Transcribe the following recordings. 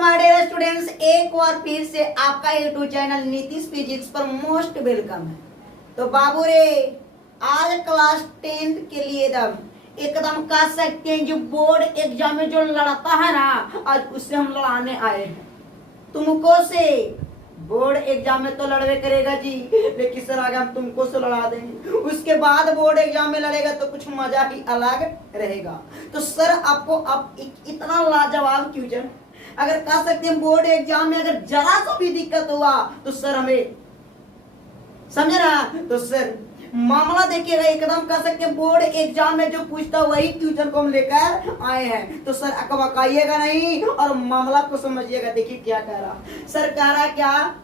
My dear students, एक बार फिर से आपका यूट्यूब चैनल नीतीश फिजिक्स पर मोस्ट वेलकम है। तो बाबू रे, आज क्लास 10th के लिए एकदम कह सकते हैं जो बोर्ड एग्जाम में जो लड़ता है ना, आज उससे हम लड़ाने आए हैं तुमको से। बोर्ड एग्जाम में तो लड़वे करेगा जी, लेकिन सर आगे हम तुमको से लड़ा देंगे। उसके बाद बोर्ड एग्जाम में लड़ेगा तो कुछ मजा ही अलग रहेगा। तो सर आपको अब इतना लाजवाब क्यों? अगर कह सकते हैं बोर्ड एग्जाम में अगर जरा सा भी दिक्कत हुआ तो सर हमें समझे ना, तो सर मामला देखिएगा एकदम कह सकते हैं बोर्ड एग्जाम में जो पूछता वही ट्यूशन को हम लेकर आए हैं। तो सर अकबकाइएगा नहीं और मामला को समझिएगा। देखिए क्या कह रहा सर, कह रहा क्या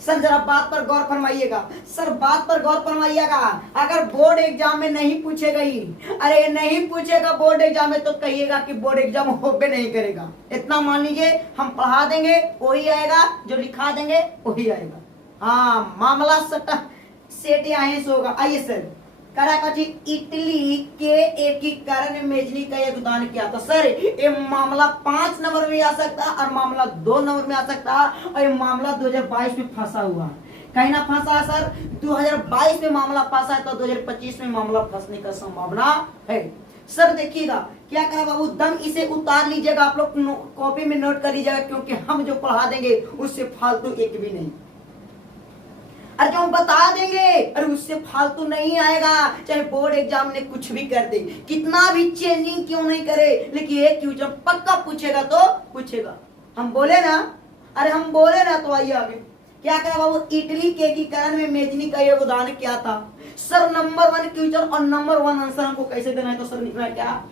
सर, जरा बात पर गौर फरमाइएगा। सर बात पर गौर फरमाइएगा, अगर बोर्ड एग्जाम में नहीं पूछेगा ही, अरे नहीं पूछेगा बोर्ड एग्जाम में, तो कहिएगा कि बोर्ड एग्जाम होबे नहीं करेगा। इतना मान लीजिए, हम पढ़ा देंगे वही आएगा, जो लिखा देंगे वही आएगा। हाँ, मामला सेट यहाँ से होगा। आइए सर, करा जी इटली के एकीकरण मेजनी का योगदान क्या था। सर ये मामला 5 नंबर में आ सकता है और मामला 2 नंबर में आ सकता है, और ये मामला 2022 में फंसा हुआ है। कहीं ना फंसा है सर, 2022 में मामला फंसा है तो 2025 में मामला फंसने का संभावना है। सर देखिएगा क्या करा बाबू, दम इसे उतार लीजिएगा, आप लोग कॉपी में नोट कर लीजिएगा, क्योंकि हम जो पढ़ा देंगे उससे फालतू एक भी नहीं। अरे जो हम बता देंगे अरे उससे फालतू नहीं आएगा, चाहे बोर्ड एग्जाम में कुछ भी कर दे, कितना भी चेंजिंग क्यों नहीं करे, लेकिन एक क्वेश्चन पक्का पूछेगा तो पूछेगा। हम बोले ना, अरे हम बोले ना, तो आइए आगे क्या करा बाबू, इटली के एकीकरण में मेजनी का योगदान क्या था। सर नंबर 1 क्वेश्चन और नंबर 1 आंसर हमको कैसे देना है। तो सर लिखना क्या,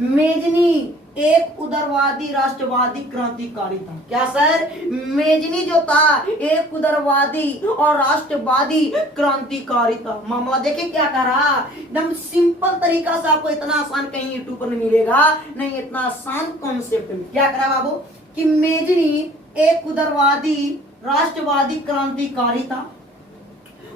मेजनी एक उदारवादी राष्ट्रवादी क्रांतिकारी था। क्या सर, मेजनी जो था एक उदारवादी और राष्ट्रवादी क्रांतिकारी था। मामला देखिए क्या कर रहा, एकदम सिंपल तरीका से, आपको इतना आसान कहीं यूट्यूब पर नहीं मिलेगा, नहीं इतना आसान कॉन्सेप्ट में। क्या करा बाबू कि मेजनी एक उदारवादी राष्ट्रवादी क्रांतिकारी था,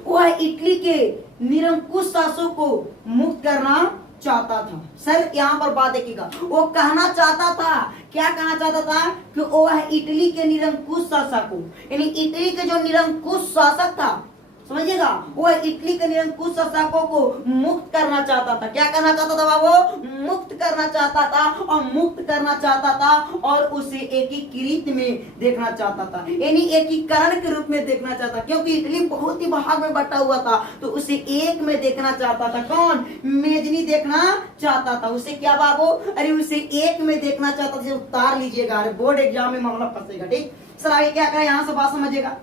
वह इटली के निरंकुश शासकों को मुक्त करना चाहता था। सर यहाँ पर बात देखिएगा, वो कहना चाहता था, क्या कहना चाहता था कि वो है इटली के निरंकुश शासक को, यानी इटली के जो निरंकुश शासक था, समझिएगा, वो इटली के निरंकुश शासकों को मुक्त करना चाहता था। क्या करना चाहता था बाबू, मुक्त करना चाहता था, और मुक्त करना चाहता था और उसे एकीकृत में देखना चाहता था, यानी एकीकरण के रूप में देखना चाहता, क्योंकि इटली बहुत ही भाग में बटा हुआ था, तो उसे एक में देखना चाहता था। कौन, मेजनी देखना चाहता था उसे। क्या बाबू, अरे उसे एक में देखना चाहता था। उतार लीजिएगा, अरे बोर्ड एग्जाम में मामला फंसेगा। ठीक सर, आगे क्या करें, यहाँ से बात समझिएगा।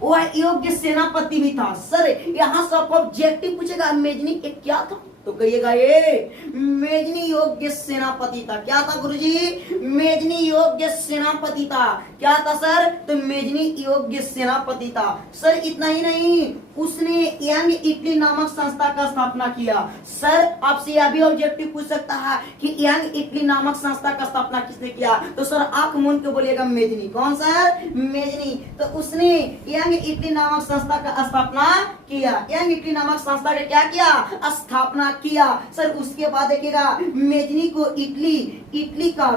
वह योग्य सेनापति भी था। सर यहाँ सब ऑब्जेक्टिव पूछेगा, मेजनी एक क्या था, तो कहिएगा ये मेजनी योग्य सेनापति था। क्या था गुरुजी, मेजनी योग्य सेनापति था। क्या था सर, तो मेजनी योग्य सेनापति था। सर इतना ही नहीं, उसने यंग इटली नामक संस्था का स्थापना किया। सर आपसे यह भी ऑब्जेक्टिव पूछ सकता है कि यंग इटली नामक संस्था का स्थापना किसने किया, तो सर आंख मूंद के बोलिएगा मेजनी। कौन सर, मेजनी। तो उसने यंग इटली नामक संस्था का स्थापना किया। यंग इटली नामक संस्था का क्या किया, स्थापना किया। सर उसके बाद देखिएगा, मेजनी को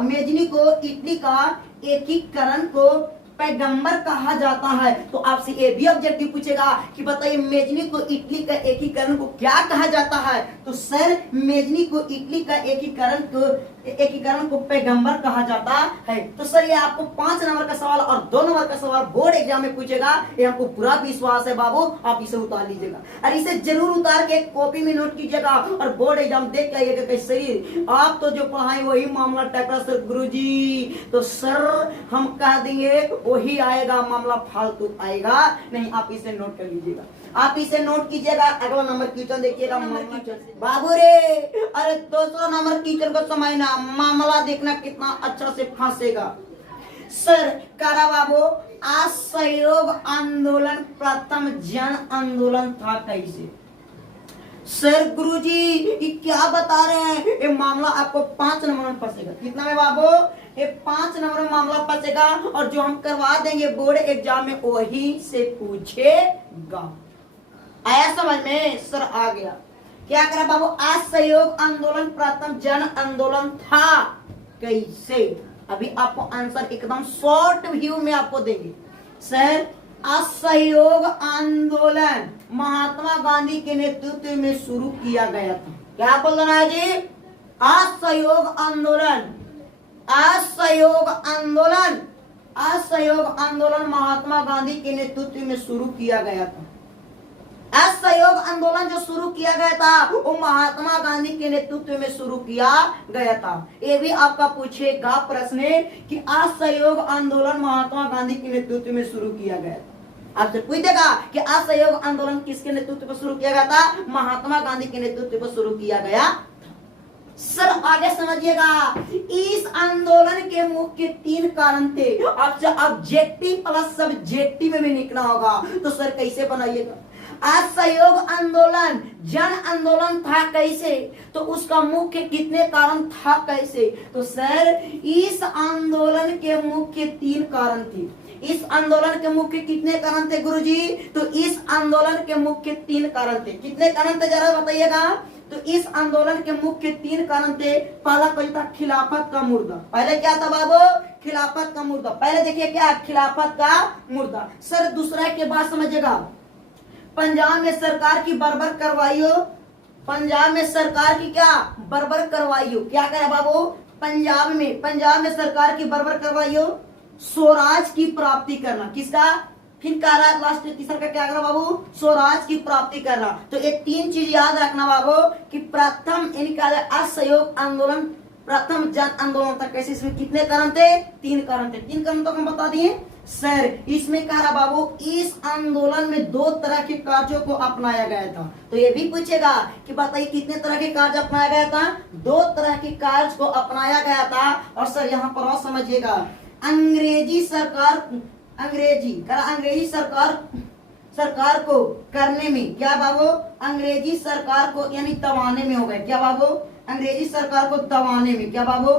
मेजनी को इटली का एकीकरण को पैगंबर कहा जाता है। तो आपसे ये भी ऑब्जेक्टिव पूछेगा कि बताइए मेजनी को इटली का एकीकरण को क्या कहा जाता है, तो सर मेजनी को इटली का एकीकरण को पैगंबर कहा जाता है। तो सर ये आपको 5 नंबर का सवाल और 2 नंबर का सवाल बोर्ड एग्जाम में पूछेगा, ये आपको पूरा विश्वास है बाबू, आप इसे उतार लीजिएगा और इसे जरूर उतार के कॉपी में नोट कीजिएगा और बोर्ड एग्जाम देख के आइएगा कि सही आप तो जो पढ़ाए वही मामला टकरा सर गुरुजी, तो सर हम कह देंगे वही आएगा, मामला फालतू आएगा नहीं। आप इसे नोट कर लीजिएगा, आप इसे नोट कीजिएगा। अगला नंबर क्वेश्चन देखिएगा बाबू रे, अरे 200 नंबर क्वेश्चन को समझना, मामला देखना कितना अच्छा से फंसेगा। सर करा बाबू, असहयोग आंदोलन प्रथम जन आंदोलन था कैसे। सर गुरुजी ये क्या बता रहे हैं, ये मामला आपको 5 नंबर में फंसेगा। कितना में बाबू, ये 5 नंबर में मामला फंसेगा, और जो हम करवा देंगे बोर्ड एग्जाम में वही से पूछेगा। आया समझ में, सर आ गया। क्या करा बाबू, असहयोग आंदोलन प्रथम जन आंदोलन था कैसे। अभी आपको आंसर एकदम शॉर्ट व्यू में आपको देंगे। सर, असहयोग आंदोलन महात्मा गांधी के नेतृत्व में शुरू किया गया था। क्या बोल रहा है जी? असहयोग आंदोलन, असहयोग आंदोलन, असहयोग आंदोलन महात्मा गांधी के नेतृत्व में शुरू किया गया था। असहयोग आंदोलन जो शुरू किया गया था वो महात्मा गांधी के नेतृत्व में शुरू किया गया था। ये भी आपका पूछेगा प्रश्न कि असहयोग आंदोलन महात्मा गांधी के नेतृत्व में शुरू किया गया था। आपसे पूछेगा कि असहयोग आंदोलन किसके नेतृत्व पर शुरू किया गया था? महात्मा गांधी के नेतृत्व पर शुरू किया गया। सर आगे समझिएगा, इस आंदोलन के मुख्य 3 कारण थे। आपसे ऑब्जेक्टिव प्लस सब्जेक्टिव में लिखना होगा, तो सर कैसे बनाइएगा? असहयोग आंदोलन जन आंदोलन था कैसे, तो उसका मुख्य कितने कारण था कैसे? तो सर इस आंदोलन के मुख्य 3 कारण थे। इस आंदोलन के मुख्य कितने कारण थे गुरुजी? तो इस आंदोलन के मुख्य 3 कारण थे। कितने कारण थे जरा बताइएगा? तो इस आंदोलन के मुख्य 3 कारण थे। पहला कोई था खिलाफत का मुर्दा। पहले क्या था बाबू? खिलाफत का मुर्दा। पहले देखिए क्या, खिलाफत का मुर्दा। सर दूसरा के बाद समझिएगा, पंजाब में सरकार की बर्बर करवाई हो। पंजाब में सरकार की क्या बर्बर करवाई हो? क्या कहा बाबू? पंजाब में सरकार की बर्बर करवाई हो। स्वराज की प्राप्ति करना। किसका? फिर कह रहा है लास्ट तीसरा का क्या करना बाबू? स्वराज की प्राप्ति करना। तो ये 3 चीज याद रखना बाबू कि प्रथम इनका असहयोग आंदोलन प्रथम जन आंदोलन था कैसे। इसमें कितने कारण थे? 3 कारण थे। 3 कारण तो हम बता दिए। सर इसमें कह रहा बाबू इस आंदोलन में 2 तरह के कार्यों को अपनाया गया था। तो ये भी पूछेगा कि बताइए कितने तरह के कार्य अपनाया गया था? 2 तरह के कार्य को अपनाया गया था। और सर यहाँ पर और समझिएगा, अंग्रेजी सरकार को करने में क्या बाबू? अंग्रेजी सरकार को यानी दबाने में हो गए। क्या बाबू? अंग्रेजी सरकार को दबाने में। क्या बाबू?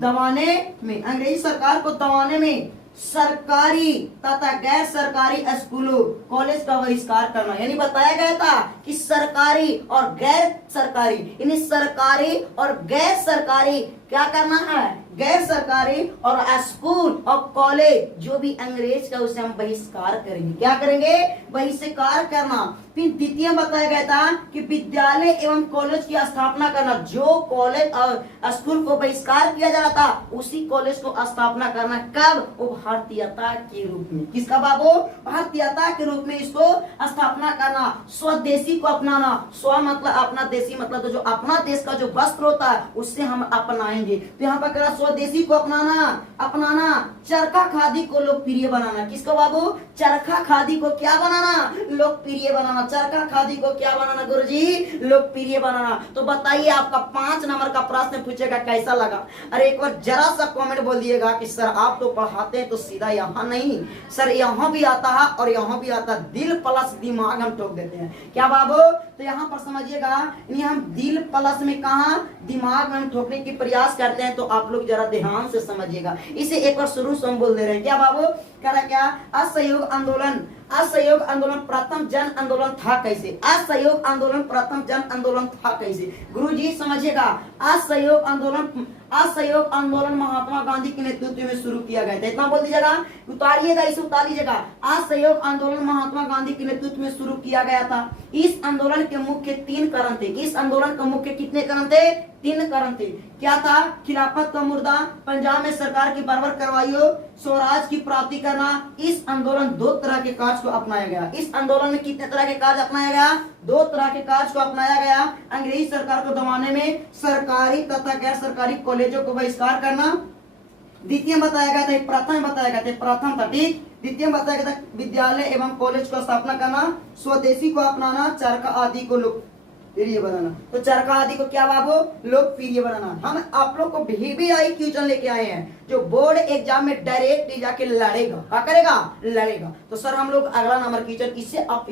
दबाने में। अंग्रेजी सरकार को दबाने में सरकारी तथा गैर सरकारी स्कूलों कॉलेज का बहिष्कार करना। यानी बताया गया था कि सरकारी और गैर सरकारी, यानी सरकारी और गैर सरकारी क्या करना है? गैर सरकारी और स्कूल और कॉलेज जो भी अंग्रेज का उसे हम बहिष्कार करेंगे। क्या करेंगे? बहिष्कार करना। फिर द्वितीय बताया गया था कि विद्यालय एवं कॉलेज की स्थापना करना। जो कॉलेज और स्कूल को बहिष्कार किया जा रहा था उसी कॉलेज को स्थापना करना। कब? वो भारतीयता के रूप में। किसका बाबू? भारतीयता के रूप में इसको स्थापना करना। स्वदेशी को अपनाना। स्व मतलब अपना, देशी मतलब तो जो अपना देश का जो वस्त्र होता है उससे हम अपनाएंगे। तो यहाँ पर कह स्वदेशी को अपनाना। चरखा खादी को लोकप्रिय बनाना। किसको बाबू? चरखा खादी को क्या बनाना? लोकप्रिय बनाना। चरखा खादी को क्या बनाना गुरुजी? लोकप्रिय बनाना। तो बताइए आपका 5 नंबर का प्रश्न पूछेगा कैसा लगा? अरे एक बार जरा सा कमेंट बोल दिएगा कि सर आप तो पढ़ाते हैं तो सीधा यहाँ नहीं, सर यहाँ भी आता है और यहाँ भी आता है। दिल प्लस दिमाग हम ठोक देते हैं। क्या बाबू? तो यहाँ पर समझिएगा, हम दिल प्लस में कहा दिमाग में हम ठोकने की प्रयास करते हैं। तो आप लोग जरा ध्यान से समझिएगा। इसे एक बार शुरू से हम बोल दे रहे हैं। क्या बाबू? कह रहा क्या? असहयोग आंदोलन प्रथम जन आंदोलन था कैसे? असहयोग आंदोलन प्रथम जन आंदोलन था कैसे? गुरुजी समझिएगा, असहयोग आंदोलन महात्मा गांधी के नेतृत्व में शुरू किया गया था। इतना बोल दीजिएगा, उतारिएगा, इसे उतार लीजिएगा। असहयोग आंदोलन महात्मा गांधी के नेतृत्व में शुरू किया गया था। इस आंदोलन के मुख्य 3 कारण थे। इस आंदोलन के मुख्य कितने कारण थे? 3 कारण थे। क्या था? खिलाफत का मुर्दा, पंजाब में सरकार की बर्बर करवाई हो, स्वराज की प्राप्ति करना। इस आंदोलन 2 तरह के कार्य को अपनाया गया। इस आंदोलन में कितने तरह के कार्य अपनाया गया? 2 तरह के कार्य को अपनाया गया। अंग्रेजी सरकार को दबाने में सरकारी तथा गैर सरकारी कॉलेजों को बहिष्कार करना। द्वितीय बताया गया था, प्रथम बताया गया था, प्रथम था ठीक। द्वितीय बताया गया था विद्यालय एवं कॉलेज को स्थापना करना, स्वदेशी को अपनाना, चरखा आदि को लोकप्रिय बनाना। तो चरखा आदि को क्या बाबू? लोकप्रिय बनाना। हम आप लोग को VVI क्वेश्चन लेके आए हैं जो बोर्ड एग्जाम में डायरेक्ट जाके लड़ेगा। क्या करेगा? लड़ेगा। तो सर हम लोग अगला नंबर क्वेश्चन, इससे आप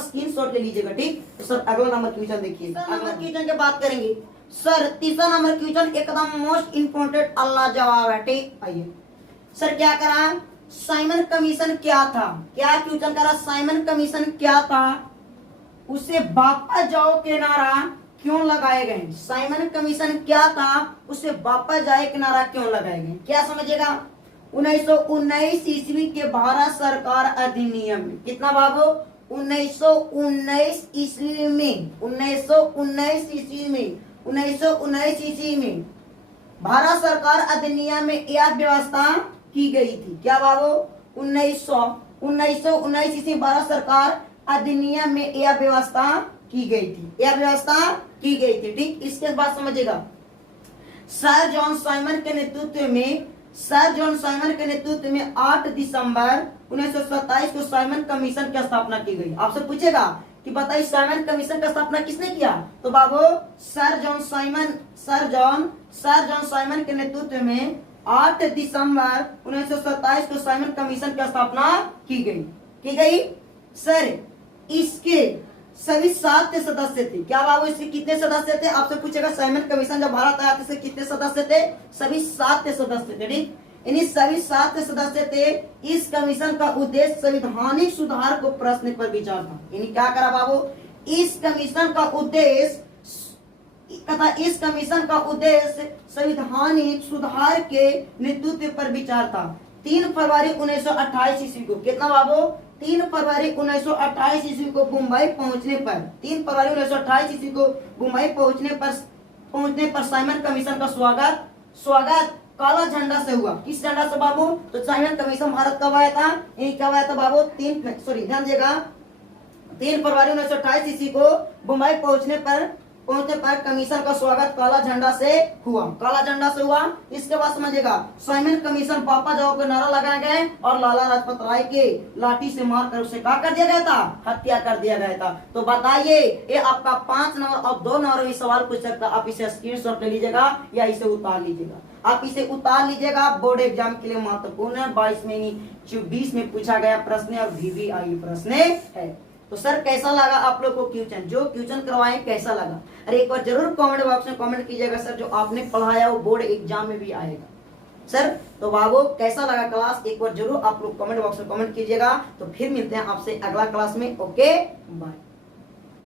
स्क्रीनशॉट ले लीजिएगा ठीक। तो सर अगला नंबर क्वेश्चन देखिए। अगला क्वेश्चन की बात करेंगे सर, तीसरा नंबर क्वेश्चन एकदम मोस्ट इंपोर्टेंट अल्लाह जवाब है ठीक। आइए सर, क्या करा? साइमन कमीशन क्या था? क्या क्वेश्चन करा? साइमन कमीशन क्या था? उसे वापस जाओ के नारा क्यों लगाए गए? साइमन कमीशन क्या कहा, उससे वापस जाए के नारा क्यों लगाए गए? क्या समझिएगा? 1919 ईस्वी के भारत सरकार अधिनियम में, कितना बाबू? 1919 ईस्वी में, 1919 ईस्वी में, 1919 ईस्वी में भारत सरकार अधिनियम में यह व्यवस्था की गई थी। क्या बाबू? 1919 ईस्वी भारत सरकार अधिनियम में यह व्यवस्था की गई थी, यह व्यवस्था की गई थी। ठीक, इसके बाद समझिएगा, सर जॉन साइमन के नेतृत्व में, सर जॉन साइमन के नेतृत्व में 8 दिसंबर 1927 को साइमन कमीशन की स्थापना की गई। आपसे पूछेगा कि बताइए साइमन कमीशन का स्थापना किसने किया? तो बाबू सर जॉन साइमन के नेतृत्व में 8 दिसंबर 1927 को साइमन कमीशन की स्थापना की गई। सर इसके सभी 7 सदस्य थे। क्या बाबू इसके कितने सदस्य थे? आपसे पूछेगा साइमन कमीशन जब भारत आया तो इसके कितने सदस्य थे? सभी 7 सदस्य थे। ठीक, इन्हीं सभी 7 सदस्य थे। इस कमीशन का उद्देश्य संवैधानिक सुधार को प्रश्न पर विचार था। इन्हीं क्या करा बाबू? इस कमीशन का उद्देश्य संवैधानिक सुधार के नेतृत्व पर विचार था। 3 फरवरी 1928 ईस्वी को, कितना बाबू? 3 फरवरी 1928 ईस्वी को मुंबई पहुंचने पर, 3 फरवरी 1928 ईस्वी को मुंबई पहुंचने पर साइमन कमीशन का स्वागत काला झंडा से हुआ। किस झंडा से बाबू? तो साइमन कमीशन भारत कब आया था? कब आया था बाबू? 3 फरवरी 1928 ईस्वी को मुंबई पहुंचने पर कमीशन का स्वागत काला झंडा से हुआ। इसके बाद समझिएगा, साइमन कमीशन पापा जाओ के नारा लगाए गए और लाला लाजपत राय के लाठी से मारकर उसे क्या कर दिया गया था? हत्या कर दिया गया था। तो बताइए, ये आपका 5 नंबर और 2 नंबर में सवाल पूछ सकता। आप इसे स्क्रीनशॉट ले लीजिएगा या इसे उतार लीजिएगा। आप इसे उतार लीजिएगा, बोर्ड एग्जाम के लिए महत्वपूर्ण है। 22 में नहीं 24 में पूछा गया प्रश्न और VVIE प्रश्न है। तो सर कैसा लगा आप लोग को क्वेश्चन, जो क्वेश्चन करवाए कैसा लगा? अरे एक बार जरूर कमेंट बॉक्स में कमेंट कीजिएगा सर, जो आपने पढ़ाया वो बोर्ड एग्जाम में भी आएगा सर। तो बाबू कैसा लगा क्लास, एक बार जरूर आप लोग कमेंट बॉक्स में कमेंट कीजिएगा। तो फिर मिलते हैं आपसे अगला क्लास में। Okay bye.